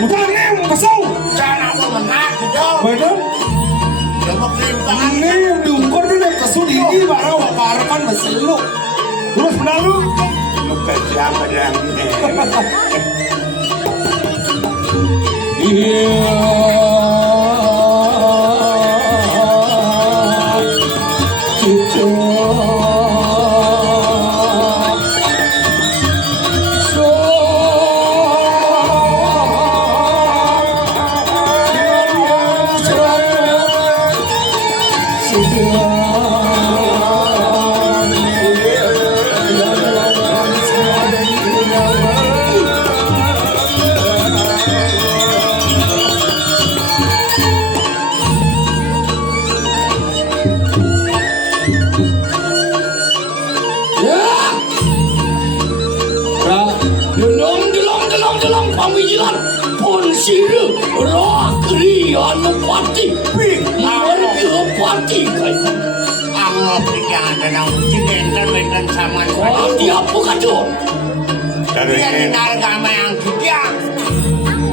Mutan nem pasau. Sana apa menak gitu. Bener. Coba kelimpangan. Ini yang diukur dulu kasu ini barang waparakan maselu. Terus benar lu. Bukan siapa yang panggilan pun siru roh krian pati ping marga pati kan ang pikiran dan jinen sama pati apa kado dari nargama yang kita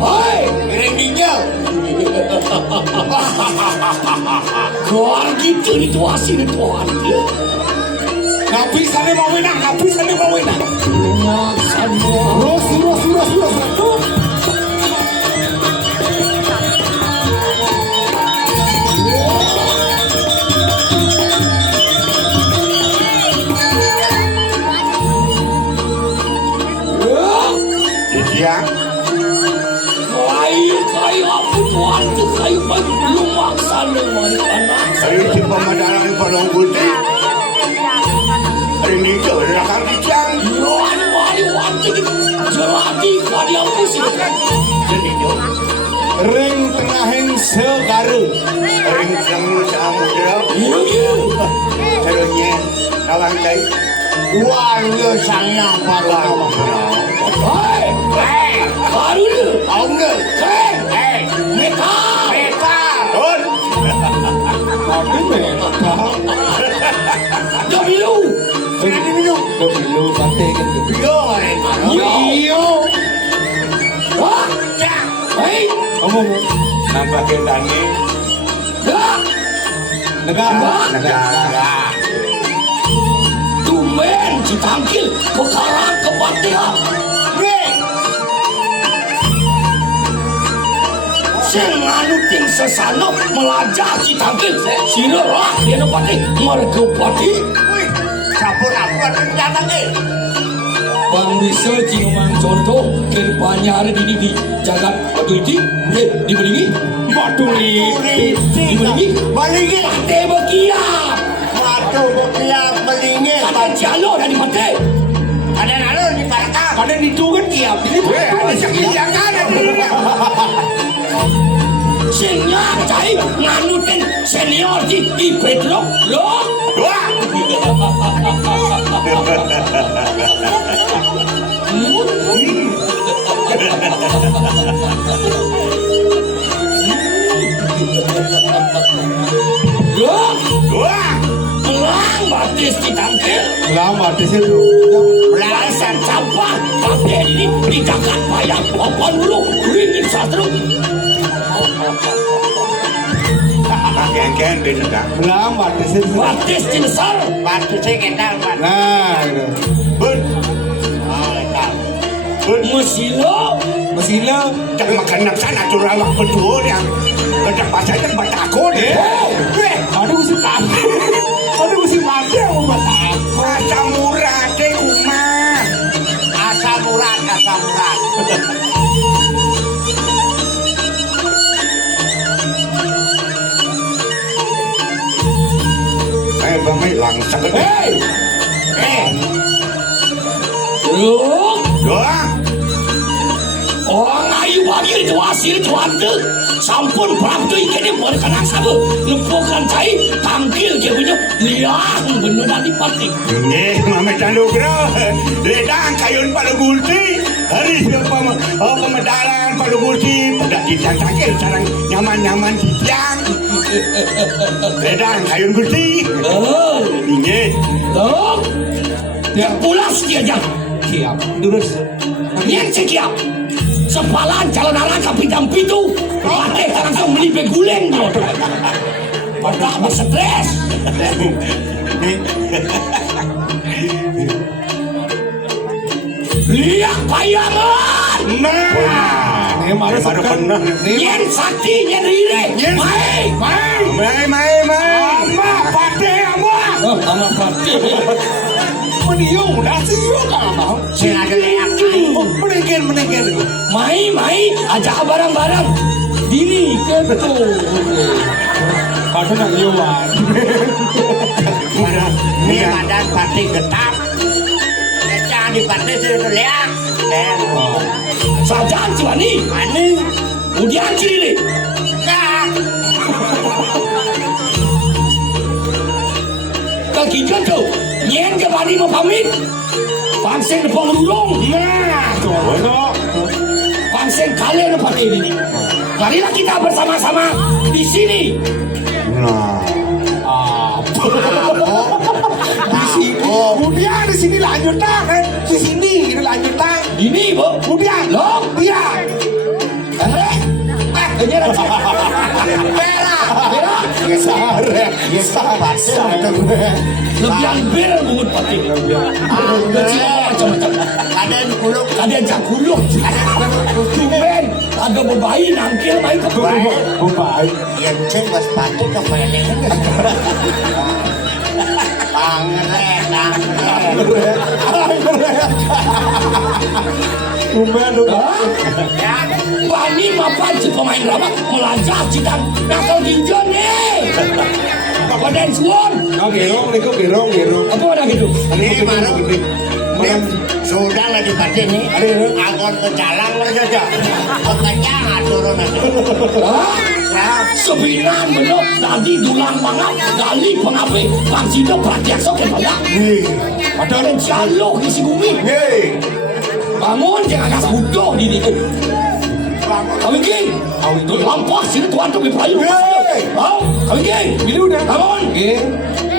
hai rendinya kau gitu itu hasil Tuhan dia Nabi sana mau menang, Nabi sana mau menang. Terus. ya kai apa Tuhan tuh kai lu maksa lu mana saya di pemadaran pada putih ini adalah kan kijang Yohan wali jelati kadi apa sih jadi itu Ring tengahing segaru. ring sama samudra iya terusnya kawan kai warga sana para hai baru lu auge meta on Nabi menang. Damilu jadi minum Dulu kate kan. yo Iyo. wah hei Kamu nambah kendani dah negara. tumen ditangkil perkara kebatian sing anu ting sesano melajak ditangkil sirah dia nepati marga pati campur apa ternyata Bang bisa ciuman contoh kirpanya ada di jagat batu itu diberingi diberingi balingi pate bekiap waktu bekiap balingi ada jalur dari pate ada nalur di belakang Ada di tuan kiap. Ini ada sekian kan sing nyacai nganutin senior di Pedro lo wah lo wah pelang batis ditangkil lama di situ. belasan sampah pakai ini dijagat bayang apa dulu ringin satu kan bener kan Lama di situ. batis dinesar batu saya kenal kan Nah, gitu. bun bun mesilo Masila. jangan makan nak sana curang waktu berdua yang kerja pasal kan batakon Ada musim mati. Ada musim mati yang mau aku. asam murah deh kumah asam murah bang langsung lo doa orang ayu bagi itu hasil tuante sampun prapto ikene berkenak sabu lumpuhkan cai tampil dia punya liang bener di pati mama Chandra ledang kayun pada gulti hari pemedalan pada gulti pada ditangkil sarang nyaman di tiang ledang kayun gulti ini lo dia pulas dia jang Kiap. Terus. yang sekiap sepalan calon arah kapitang pitu pakai langsung melipet guleng bro pada apa stres lihat bayangan Nah, Ini mana baru pernah. nyen sakti nyen rire mai Ama pate ama. sama pati Meniung dah siuk abang. Sing ada leak. Menengken. mai ajak barang-barang dini ketu Padahal nak liuan. Mana ni ada pate getap. Jangan di pate sudah leak. saja ciwani Ani udian ciri kak. kekijan tuh nyen ke bani mau pamit pangseng nepong rurung Nah, pangseng kalian pada ini marilah kita bersama-sama di sini Di sini. Kemudian di sini lanjut tang. Di sini ini lanjut tang. ini bu Kemudian lo dia. kenyera Sare. lebihan ber bungut pati macam-macam ada yang kuluk. ada jakuluk tumben ada bebayi nangkil main ke Baik. Yang ceng was pate ke peleng. Anggrek. Bani mapan si pemain drama melajak citang nakal ginjon nih apa dan suon Gerong. apa ada gitu Ini baru. Ini sudah lah di pate ni. Agon ke jalan saja. Pokoknya turun aja. Hah? Sembilan bener tadi dulang banget gali pengape bang Sido perhatian sok pada ada yang jaluk di si bumi bangun jangan gas butuh di itu kami geng tuh lampak sini tuan tuh pelayu oh kami geng ini udah bangun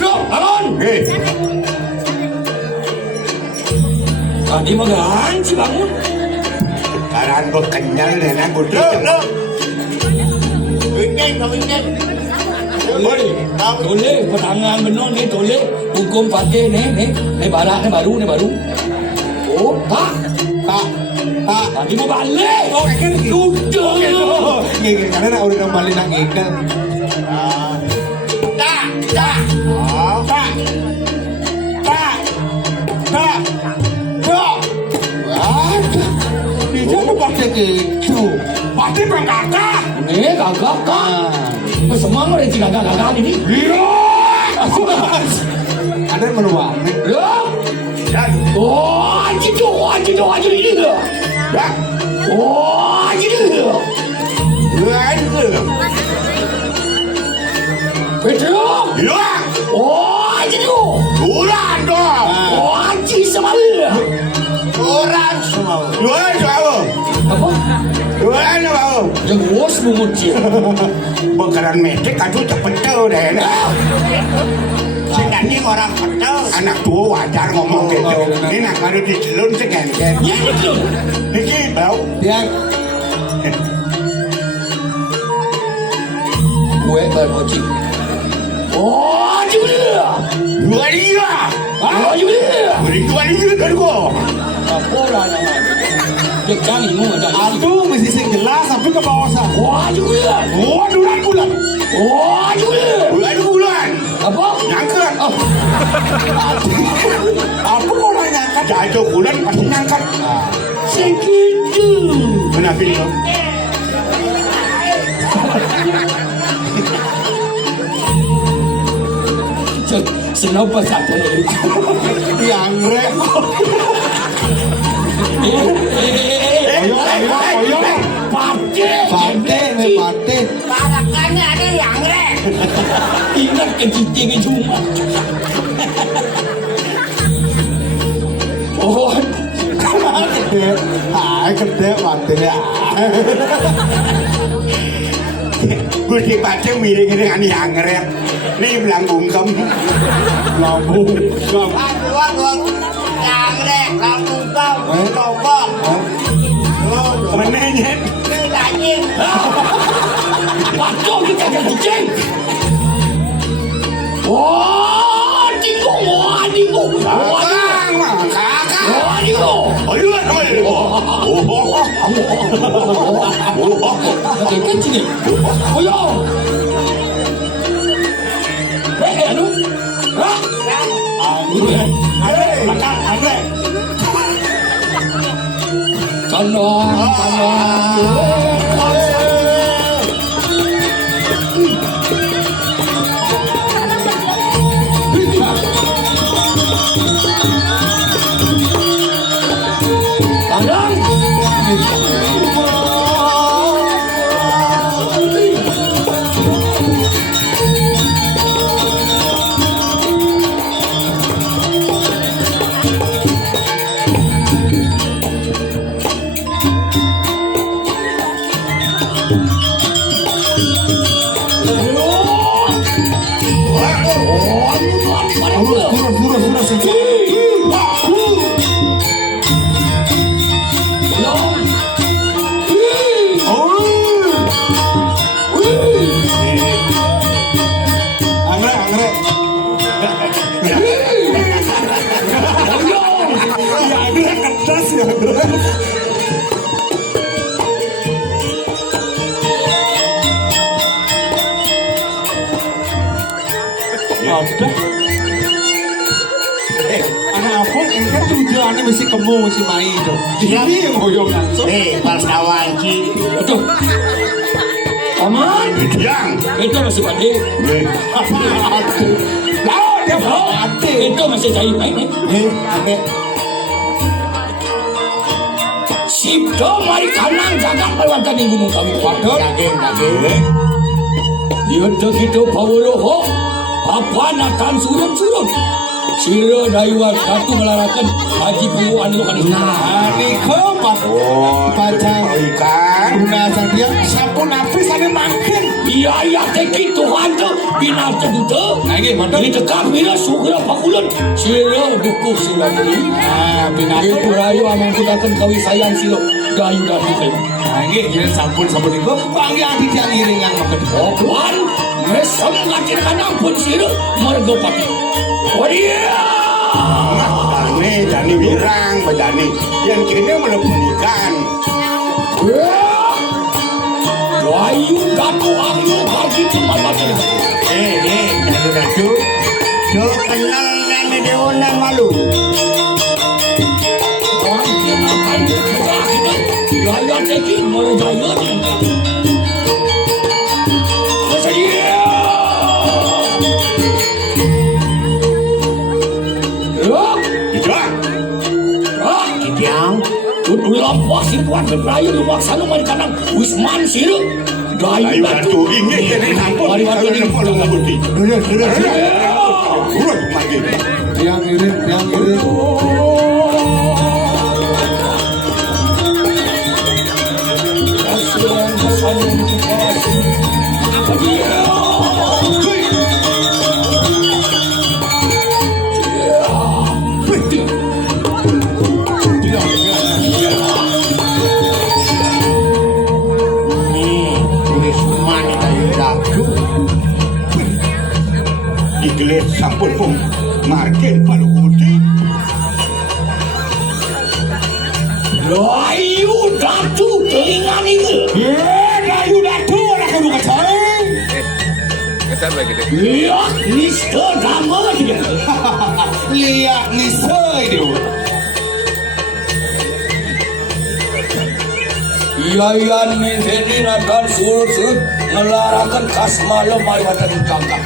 yuk bangun tadi mah ganci bangun Karan gue kenyal deh, nah gue weekend. Tole petangan benon ni tole hukum pakai ni barak ni baru oh tak tadi mau balik duduk Karena nak udah balik nak ikan. Dia tu pakai gitu. Pati bengkaka. ni gagak kan semangat ni gagak ini Ada meluang. oh anjir ini ke oh anjir betul oh anjir Kurang dong. oh anjir semalam Kurang semua. Dua jauh. apa Dua jauh. yang bos mengucil Bengkaran medik aduh cepetau deh. Sedang ini orang petel. Anak tua wajar ngomong gitu. Ini nak baru dijelun segenten. ya itu Ini bau. Dia gue berkucing oh anjir Dua dia. oh anjir Beri dua dia kan gua. apa lah namanya dia kali mau ada aduh mesti sing jelas sampai ke bawah sana. oh anjir Oh, bulan. oh anjir Bulan. apa Nyangkut. Apa kau nak nyangka? Jatuh bulan pasti nyangkut. segitu Kenapa itu? Kenapa siapa ni? Yang rek. Ayo. Pate ni pate. Barakannya ada yang rek. Ingat ke kita ni cuma. Oh, Gede. Gede pate ya. Gue di pace miring-miring ani yang rek. Ini bilang bungkem. Lambung. Yang rek, lambung kau. Tombok. Menenyet. anjing. Pacau kita jadi kucing. Wah, tinggung, wah, tinggung. Kakang, kakang. Wah, tinggung. Ayo, ayo. Oke, kecil ni. Ayo. Anu. Ha? Andre, makan Andre. Tanah. Anak apa? Kan tujuannya mesti kamu mesti main itu. Jadi yang hoyong langsung. Pas kawan Ci. Betul. Aman. Yang. Itu masih pandai. Lawan dia mati. Itu masih jahit baik. Sibdo mari kanan jangan pelwantan di gunung kami padot. Daging. Dia begitu pawoloho. Apa nakan surut-surut. Sira dayuan satu melarakan haji puluhan itu kan. Nah, ini keempat. Pacang. Ikan. Gunasan dia sampun nafis ada makin. Iya teki Tuhan tu binatang itu. Lagi mantap. Ini tekak bila sugra pakulan. Sira dukuh sira beri. Ah, binatang. Itu rayu amang kudakan kawi sayang sira dayu datu kayu. Lagi ini sampun itu. Panggil anti yang iring yang makan. Oh Tuhan, mesem ngacir kanang pun sira marga pati. Wadia. Jani wirang, bajani. Yang kini melepun ikan. Wayu datu angin haji cuma macam. Datu. Do kenal dan dewan malu. Orang kena kayu kita. Jaya teki mau jaya ni. Saya. Yang. Ulang puas tuan berperaya lumak sana mari kanang Wisman siru. Dayu datu ini jadi nampun. Mari ini. Urut lagi. Yang iring. Digelet sampun pun marken palu putih. Dayu datu telingan ini. Dayu datu nak kau bukan saya. Ya, Mister Dama dia. Lihat ni saya dia. Iyan menjadi nakan surut-surut ngelarakan kas malam mari mata ditangkap.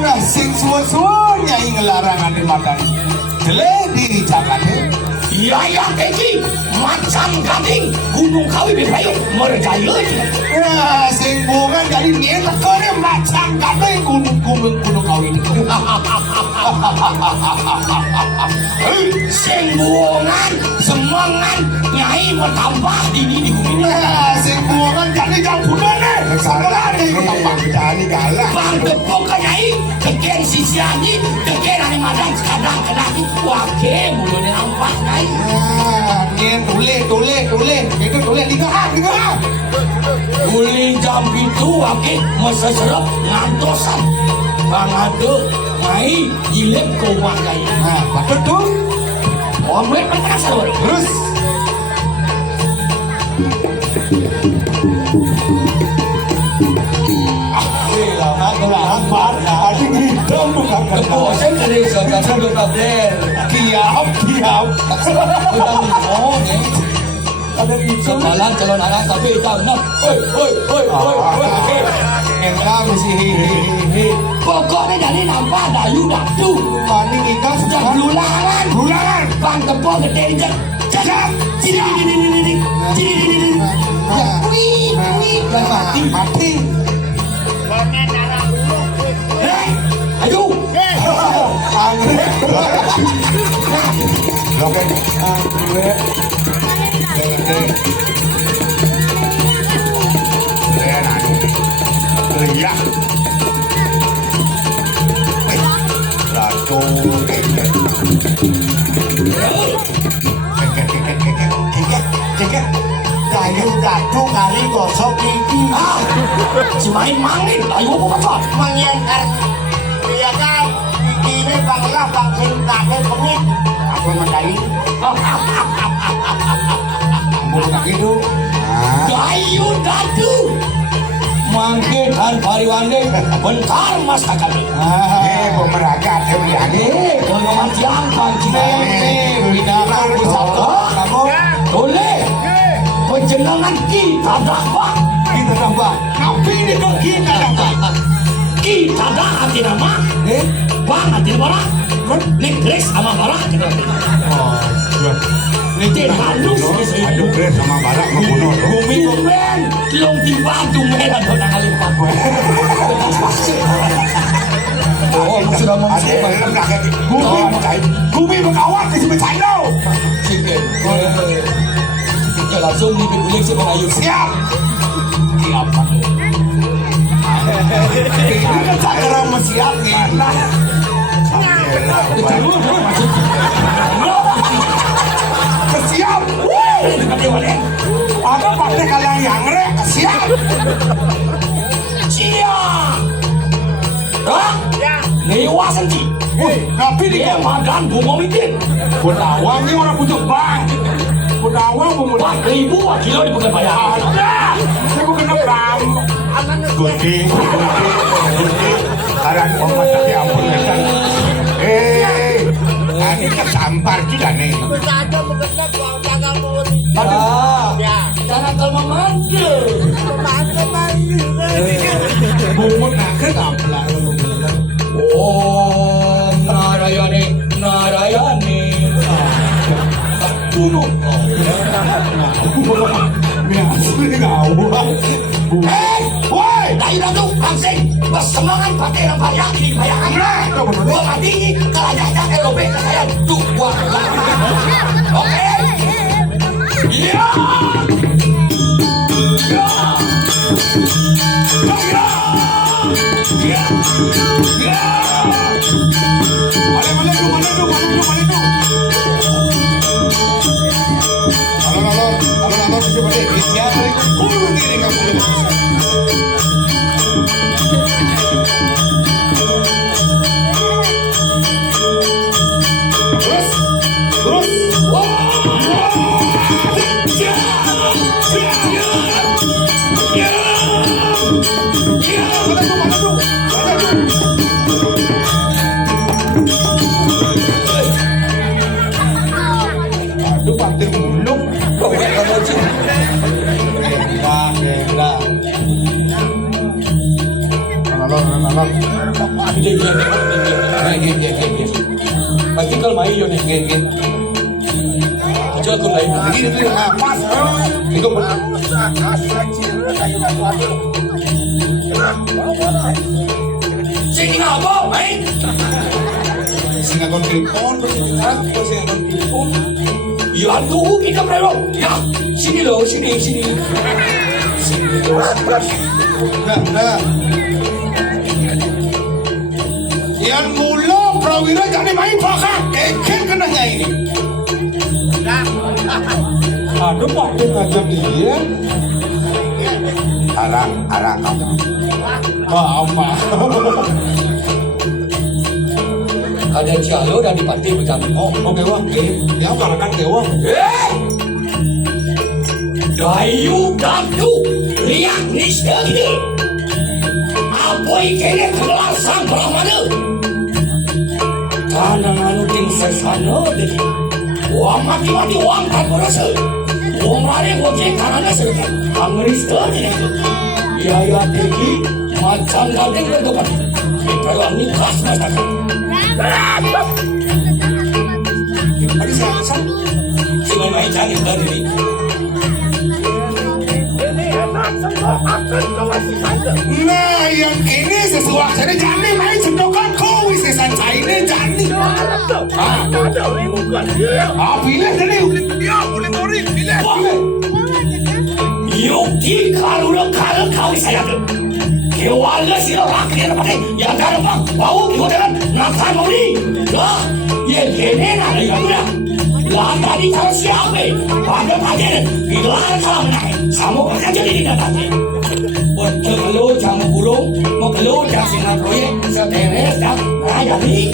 Nah, sing suan-suan yang ngelarangan di mata ni. Jeledi jangan ni. Iya teki macam gading gunung kawi bebayu merjaya dia. Nah, sing bungan jadi ni lekor macam kata gunung kawin. Sing buongan semangat nyai bertambah di bumi. Nah, sing bungan jadi jauh punan ni. Salah ni. Jani galak. Bang tepuk ke nyai keken sisiani keken Bukan madan kadang-kadang wake mulu ni nampak kai. Ni tulis. Itu tulis lihat. Uli jam itu wake masa serap ngantosan. Bang ada mai jilek kau pakai. Betul tuh. Omelet pakai asal. Terus. Adik hitam bukan Oh, saya dari saya berkabar. Kiap. Ada di semalam calon anak tapi tahu nak. Oi. Enggak mesti hehehe. Pokoknya dari nampak dayu dah tu. Pani nikah Sudah sudah berulangan. bulan. Bang tepuk gede jat. Jat. Ciri. Mati. Pokoknya darah dulu. Hei, ayo. Anggrek. Oke. Anggrek. Iya. Ratu. Kayu dadu kali gosok gigi. Ah, si main mangin. Ayo apa kata? Menyengar. Iya kan. Gigi ini banglah bangsin kakek pengit. Aku mandai. Bukan gitu. Dayu dadu. Mangkin dan pariwande bentar mas kakak. Pemeragat Hemliani. Kalau mati angkat Binakan bersama kamu. boleh. Penjenengan kita dapat. Kita tambah. Tapi ini dong kita dapat. Kita dah hati nama. Bang hati mana? Lek sama barang kita. Lek halus ni saya. Aduh, Gres sama Barak membunuh. Bumi tumen, long tiba tumen ada nak kalipat. Oh, sudah mempersiapkan. Bumi berkawan di sini China. Sikit. Ya langsung ni boleh saya ayu. Siap. Siap. Kita cakap siap ni. Siap. Ada partai kalian yang rek. Siap. Siap. Hah? Lewa sendiri. Tapi Dia makan bunga mitin. Budawang ni orang pujuk bang. Budawang pemuda. 4,000 kilo di bukan bayar. Ada. Saya bukan nabram. Gusti. Sekarang orang tapi ampun kan. Ini kesampar kita nih. Jangan kalau memanggil. Bumut nak kenapa? Om Narayani. Bunuh. Ya, sudah ngawang. Woi, dah itu tu langsing bersemangat pakai yang banyak ini bayangan. Gua tadi kalau jajan LOB saya 2 Oke. Iya. Pasti kalau main yo nih geng. Aja aku lain. Begini pas. Itu Sini apa, main? Singapura telepon, Singapura telepon. Ya tunggu kita bro. Ya, sini loh, sini. Nah. Yang mulu Prawira jadi main pakak keken kena ini. Ada pakai ngajak dia. Arak kamu. Apa? Ada Jalo dan di Pati bersama. Oh, oke wah. Ya barakan dewa. Dayu Datu lihat nisda gede. Apa ikene kebelar sang Brahmana? Tanang anu ting sesana deh. Wang mati wang kan merasa. Wang mare wajib karena sedekat. Angrisda deh. Ya teki macam gading berdepan. Kalau ni khas masakan. Ada siapa? Cuma main cari tadi. Nah, yang ini sesuatu jadi jani main sendokan kau sesan ini jani. Pilih tadi dia boleh mori pilih. Yukti kalau kau saya tu. Keluarga sila rakyat yang pakai yang gampang bau kemudian nakal mori. Lah, ye kene nak ya. Lah tadi kalau siapa? Pada pagi bilang kalau nak sama kerja jadi tidak tadi. Betul kalau jamu gulung, mau kalau dah singa proyek seteres dah raya ni.